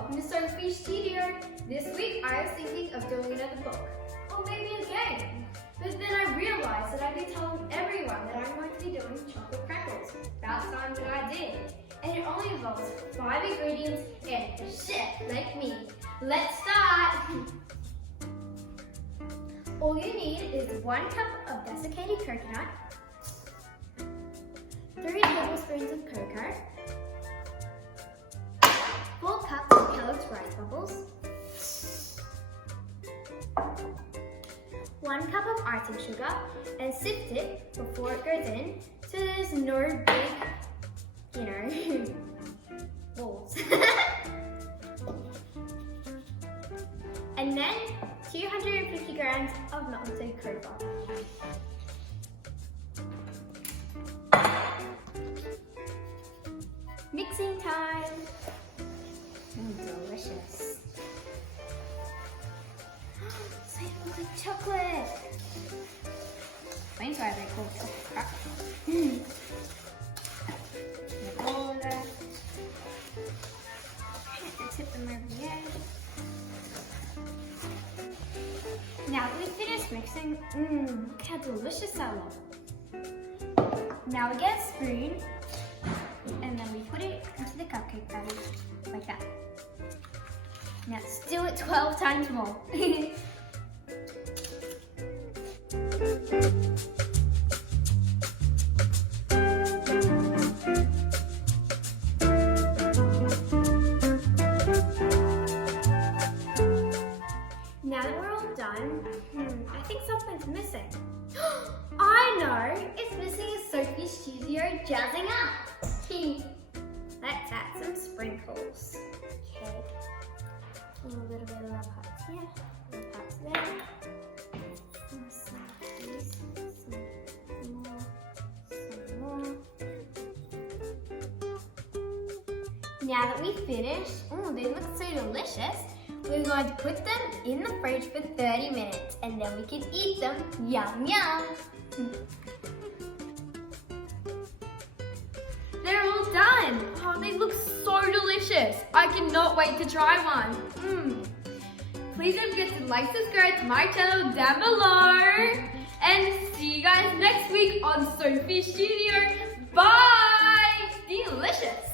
welcome to Sophie's Studio. This week I was thinking of doing another book, or maybe a game. But then I realised that I'd be telling everyone that I'm going to be doing chocolate crackles. About time that I did. And it only involves 5 ingredients and a chef like me. Let's start! All you need is 1 cup of desiccated coconut, 3 tablespoons of cocoa, 4 cups of Kellogg's Rice Bubbles, 1 cup of icing sugar, and sift it before it goes in so there's no big, balls. And then 250 grams of melted cocoa. Mixing time. Delicious. So it looks like chocolate. Mine's why they're called chocolate crackers. All of that. And tip them over the edge. Now that we've finished mixing, look how delicious that looks. Now we get a spoon and then we put it into the cupcake batter like that. Now still at 12 times more. Now that we're all done, I think something's missing. I know! It's missing a Sophie Studio jazzing up. Let's add some sprinkles. Okay. A little bit of little parts here, little parts there. Some of these, some more. Now that we've finished, they look so delicious. We're going to put them in the fridge for 30 minutes and then we can eat them. Yum, yum. They're all done. Oh, they look so delicious. I cannot wait to try one. Please don't forget to like, subscribe to my channel down below. And see you guys next week on Sophie Studio. Bye. Delicious.